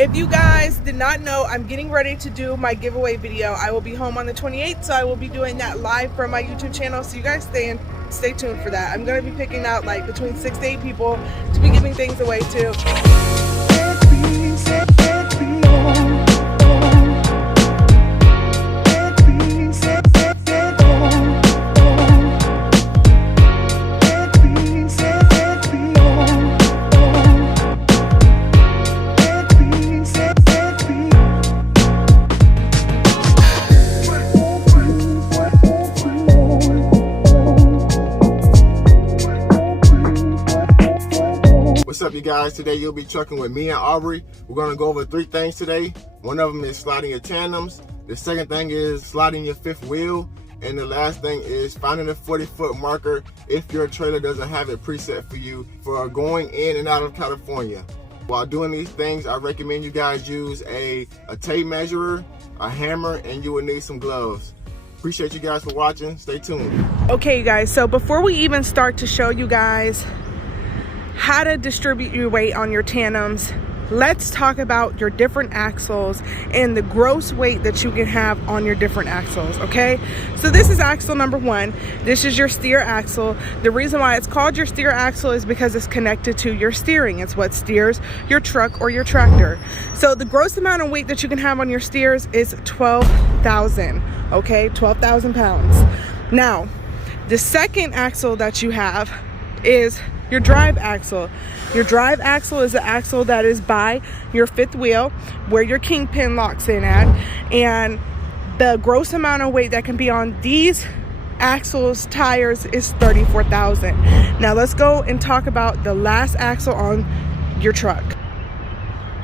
If you guys did not know, I'm getting ready to do my giveaway video. I will be home on the 28th, so I will be doing that live from my YouTube channel. So you guys stay tuned for that. I'm going to be picking out like between 6 to 8 people to be giving things away to. What's up, you guys? Today you'll be trucking with me and Aubrey. We're going to go over 3 things today. One of them is sliding your tandems. The second thing is sliding your 5th wheel. And the last thing is finding a 40-foot marker if your trailer doesn't have it preset for you for going in and out of California. While doing these things, I recommend you guys use a tape measurer, a hammer, and you will need some gloves. Appreciate you guys for watching. Stay tuned. Okay, you guys, so before we even start to show you guys how to distribute your weight on your tandems, let's talk about your different axles and the gross weight that you can have on your different axles. Okay, so this is axle number 1. This is your steer axle. The reason why it's called your steer axle is because it's connected to your steering. It's what steers your truck or your tractor. So the gross amount of weight that you can have on your steers is 12,000. Okay, 12,000 pounds. Now the second axle that you have is your drive axle. Your drive axle is the axle that is by your 5th wheel where your kingpin locks in at, and the gross amount of weight that can be on these axles tires is 34,000. Now let's go and talk about the last axle on your truck.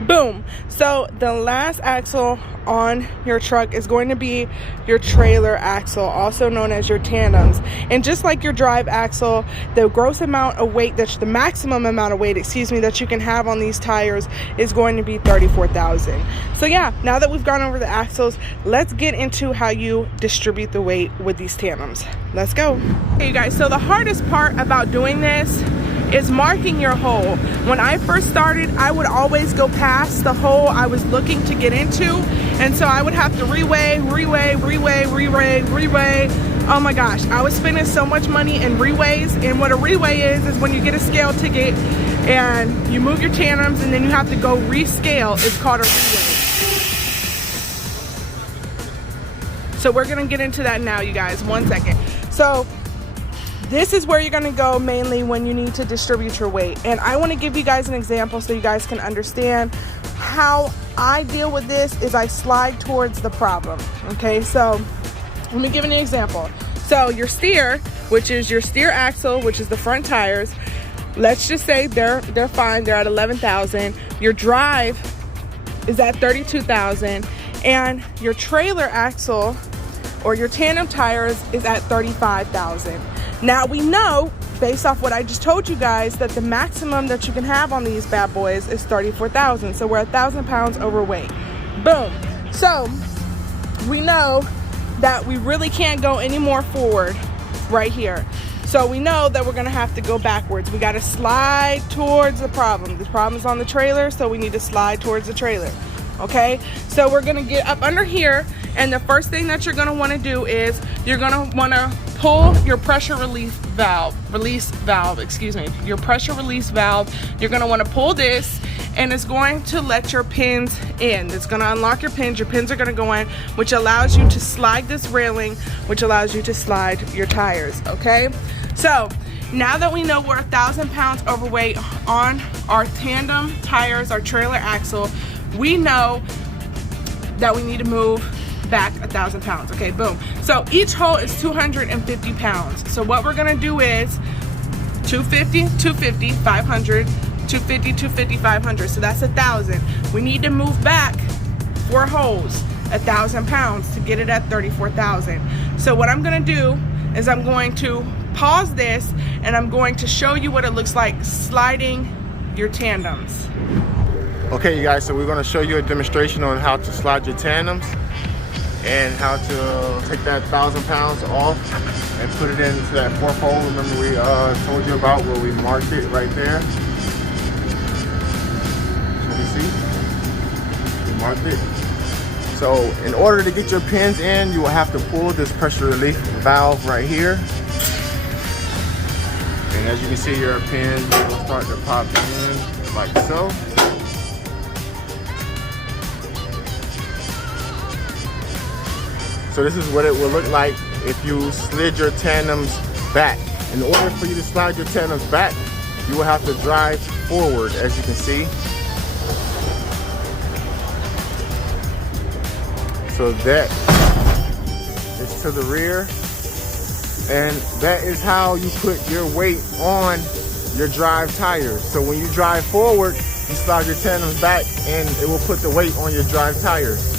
Boom. So the last axle on your truck is going to be your trailer axle, also known as your tandems. And just like your drive axle, the gross amount of weight, the maximum amount of weight, that you can have on these tires is going to be 34,000. So yeah, now that we've gone over the axles, let's get into how you distribute the weight with these tandems. Let's go. Hey you guys, so the hardest part about doing this is marking your hole. When I first started, I would always go past the hole I was looking to get into, and so I would have to reweigh. Oh my gosh, I was spending so much money in reweighs. And what a reweigh is when you get a scale ticket and you move your tandems and then you have to go rescale. It's called a reweigh. So we're gonna get into that now, you guys. 1 second. So this is where you're going to go mainly when you need to distribute your weight. And I want to give you guys an example so you guys can understand how I deal with this. Is I slide towards the problem. Okay, so let me give an example. So your steer, which is your steer axle, which is the front tires, let's just say they're fine. They're at 11,000. Your drive is at 32,000, and your trailer axle or your tandem tires is at 35,000. Now we know, based off what I just told you guys, that the maximum that you can have on these bad boys is 34,000. So we're 1,000 pounds overweight. Boom. So we know that we really can't go any more forward right here. So we know that we're gonna have to go backwards. We gotta slide towards the problem. The problem's on the trailer, so we need to slide towards the trailer. Okay, so we're gonna get up under here, and the first thing that you're gonna wanna do is you're gonna wanna pull your pressure release valve, your pressure release valve. You're gonna wanna pull this, and it's going to let your pins in. It's gonna unlock your pins. Your pins are gonna go in, which allows you to slide this railing, which allows you to slide your tires, okay? So now that we know we're 1,000 pounds overweight on our tandem tires, our trailer axle, we know that we need to move back 1,000 pounds. Okay, boom. So each hole is 250 pounds. So what we're gonna do is 250, 250, 500, 250, 250, 500. So that's 1,000. We need to move back 4 holes, 1,000 pounds, to get it at 34,000. So what I'm gonna do is I'm going to pause this and I'm going to show you what it looks like sliding your tandems. Okay, you guys, so we're going to show you a demonstration on how to slide your tandems and how to take that 1,000 pounds off and put it into that 4th hole. Remember we told you about where we marked it right there. So you see, marked it. So in order to get your pins in, you will have to pull this pressure relief valve right here. And as you can see, your pins will start to pop in like so. So this is what it will look like if you slid your tandems back. In order for you to slide your tandems back, you will have to drive forward, as you can see. So that is to the rear. And that is how you put your weight on your drive tires. So when you drive forward, you slide your tandems back and it will put the weight on your drive tires.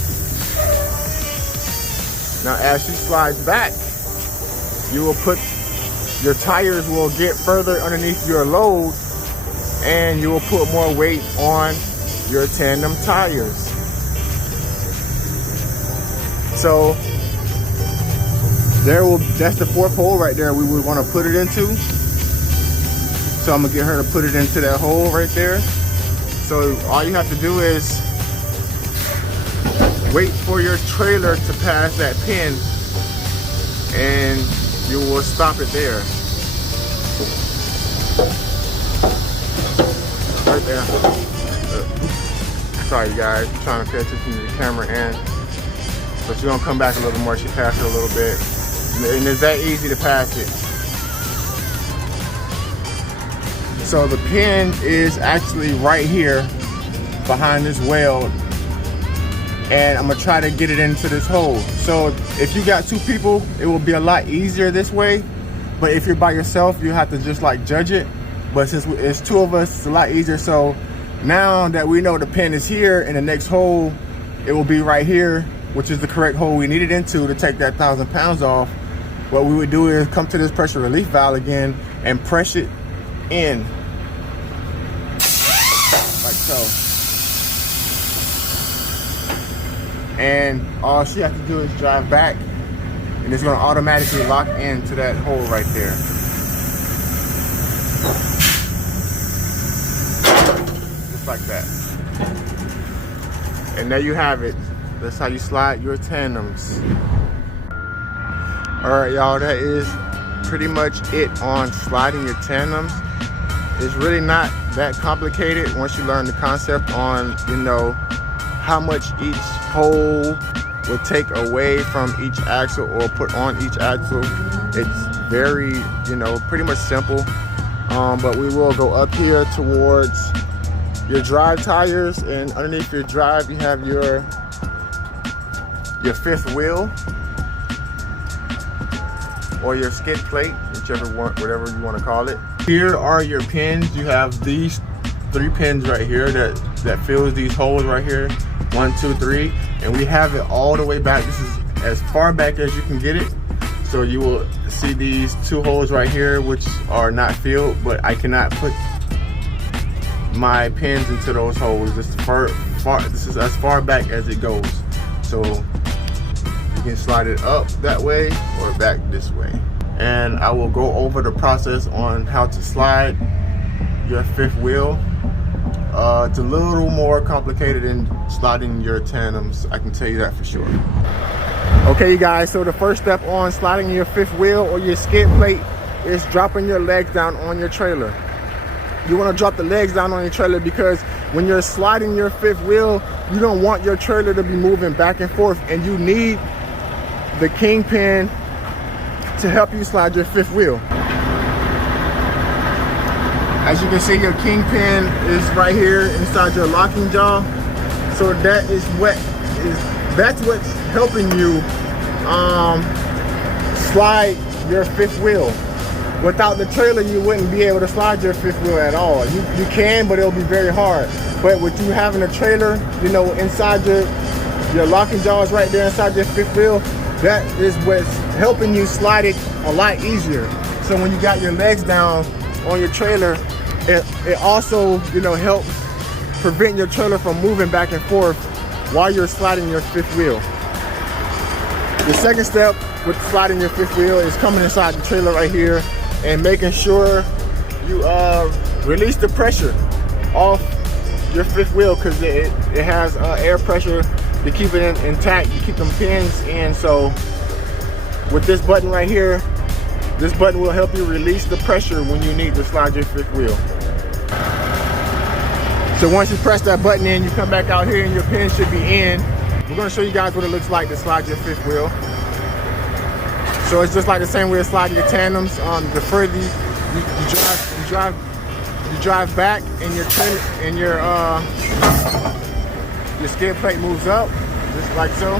Now as she slides back, you will put, your tires will get further underneath your load and you will put more weight on your tandem tires. So that's the 4th hole right there we would want to put it into. So I'm gonna get her to put it into that hole right there. So all you have to do is wait for your trailer to pass that pin and you will stop it there. Right there. Sorry guys, I'm trying to pay attention to the camera and but you're gonna come back a little more. She passed it a little bit. And it's that easy to pass it. So the pin is actually right here behind this weld. And I'm gonna try to get it into this hole. So if you got 2 people, it will be a lot easier this way. But if you're by yourself, you have to just like judge it. But since it's 2 of us, it's a lot easier. So now that we know the pin is here in the next hole, it will be right here, which is the correct hole we need it into to take that 1,000 pounds off. What we would do is come to this pressure relief valve again and press it in, like so. And all she has to do is drive back and it's gonna automatically lock into that hole right there. Just like that. And there you have it. That's how you slide your tandems. All right, y'all, that is pretty much it on sliding your tandems. It's really not that complicated once you learn the concept on, you know, how much each hole will take away from each axle or put on each axle. It's very, you know, pretty much simple. But we will go up here towards your drive tires, and underneath your drive you have your 5th wheel or your skid plate, whatever you want to call it. Here are your pins. You have these 3 pins right here that fills these holes right here, 1, 2, 3, and we have it all the way back. This is as far back as you can get it. So you will see these 2 holes right here which are not filled, but I cannot put my pins into those holes. This is as far back as it goes. So you can slide it up that way or back this way. And I will go over the process on how to slide your 5th wheel. It's a little more complicated than sliding your tandems, I can tell you that for sure. Okay, you guys, so the first step on sliding your 5th wheel or your skid plate is dropping your legs down on your trailer. You want to drop the legs down on your trailer because when you're sliding your 5th wheel, you don't want your trailer to be moving back and forth, and you need the kingpin to help you slide your 5th wheel. As you can see, your kingpin is right here inside your locking jaw. So that's what's helping you slide your 5th wheel. Without the trailer, you wouldn't be able to slide your 5th wheel at all. You can, but it'll be very hard. But with you having a trailer, you know, inside your locking jaws right there inside your 5th wheel, that is what's helping you slide it a lot easier. So when you got your legs down on your trailer, it also, you know, helps prevent your trailer from moving back and forth while you're sliding your 5th wheel. The second step with sliding your 5th wheel is coming inside the trailer right here and making sure you release the pressure off your fifth wheel because it has air pressure to keep it intact, to keep them pins in. So with this button right here, this button will help you release the pressure when you need to slide your fifth wheel. So once you press that button in, you come back out here and your pin should be in. We're gonna show you guys what it looks like to slide your fifth wheel. So it's just like the same way of sliding your tandems. The further you drive back and your skid plate moves up, just like so.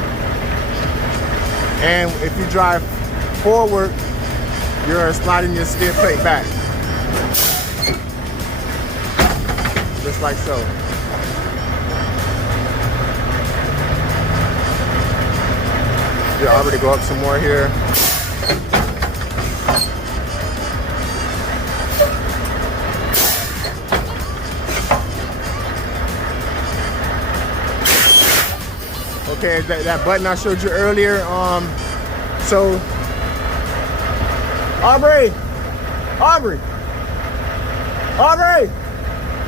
And if you drive forward, you're sliding your skid plate back. Just like so. Yeah, I'm gonna go up some more here. Okay, that button I showed you earlier. So Aubrey,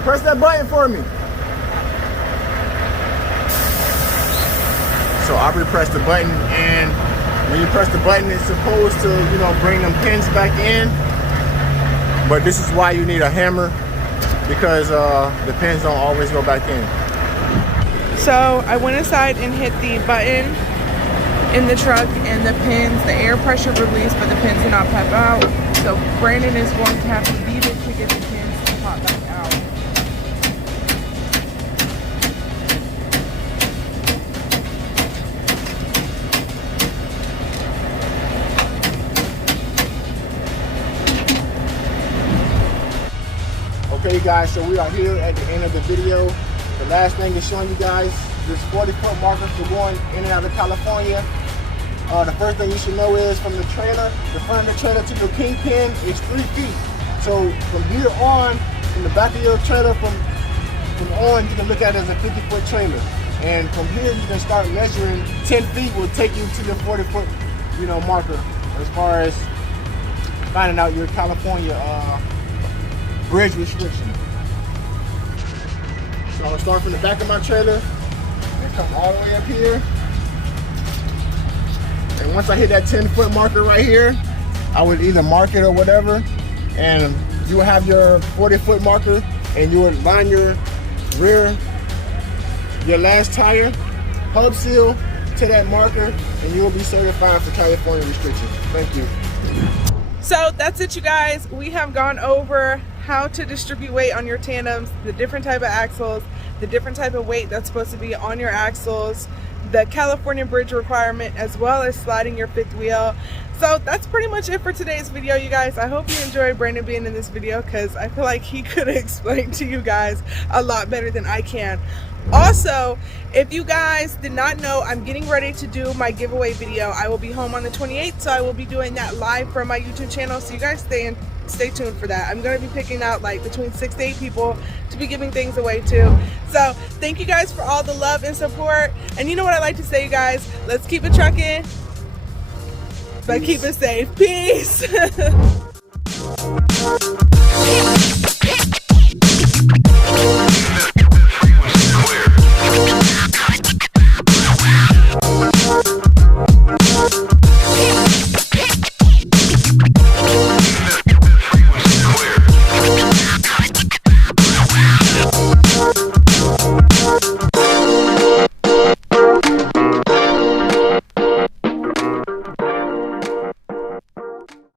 press that button for me. So Aubrey pressed the button, and when you press the button, it's supposed to, you know, bring them pins back in. But this is why you need a hammer, because the pins don't always go back in. So I went inside and hit the button in the truck, and the pins, the air pressure released, but the pins did not pop out. So Brandon is going to have to beat it to get the pins to pop back out. Okay guys, so we are here at the end of the video. The last thing is showing you guys this 40-foot marker for going in and out of California. The first thing you should know is from the trailer, the front of the trailer to your kingpin is 3 feet. So from here on, from the back of your trailer, from on, you can look at it as a 50-foot trailer. And from here, you can start measuring. 10 feet will take you to the 40-foot, you know, marker as far as finding out your California bridge restriction. So I'm gonna start from the back of my trailer and come all the way up here. And once I hit that 10-foot marker right here, I would either mark it or whatever, and you will have your 40-foot marker, and you would line your rear, your last tire, hub seal to that marker, and you will be certified for California restrictions. Thank you. So that's it, you guys. We have gone over how to distribute weight on your tandems, the different type of axles, the different type of weight that's supposed to be on your axles, the California bridge requirement, as well as sliding your fifth wheel. So that's pretty much it for today's video, you guys. I hope you enjoyed Brandon being in this video, because I feel like he could explain to you guys a lot better than I can. Also, if you guys did not know, I'm getting ready to do my giveaway video. I will be home on the 28th, so I will be doing that live from my YouTube channel, so you guys stay tuned for that. I'm going to be picking out like between 6 to 8 people to be giving things away to. So thank you guys for all the love and support. And you know what I like to say, you guys, let's keep it trucking, but keep it safe. Peace.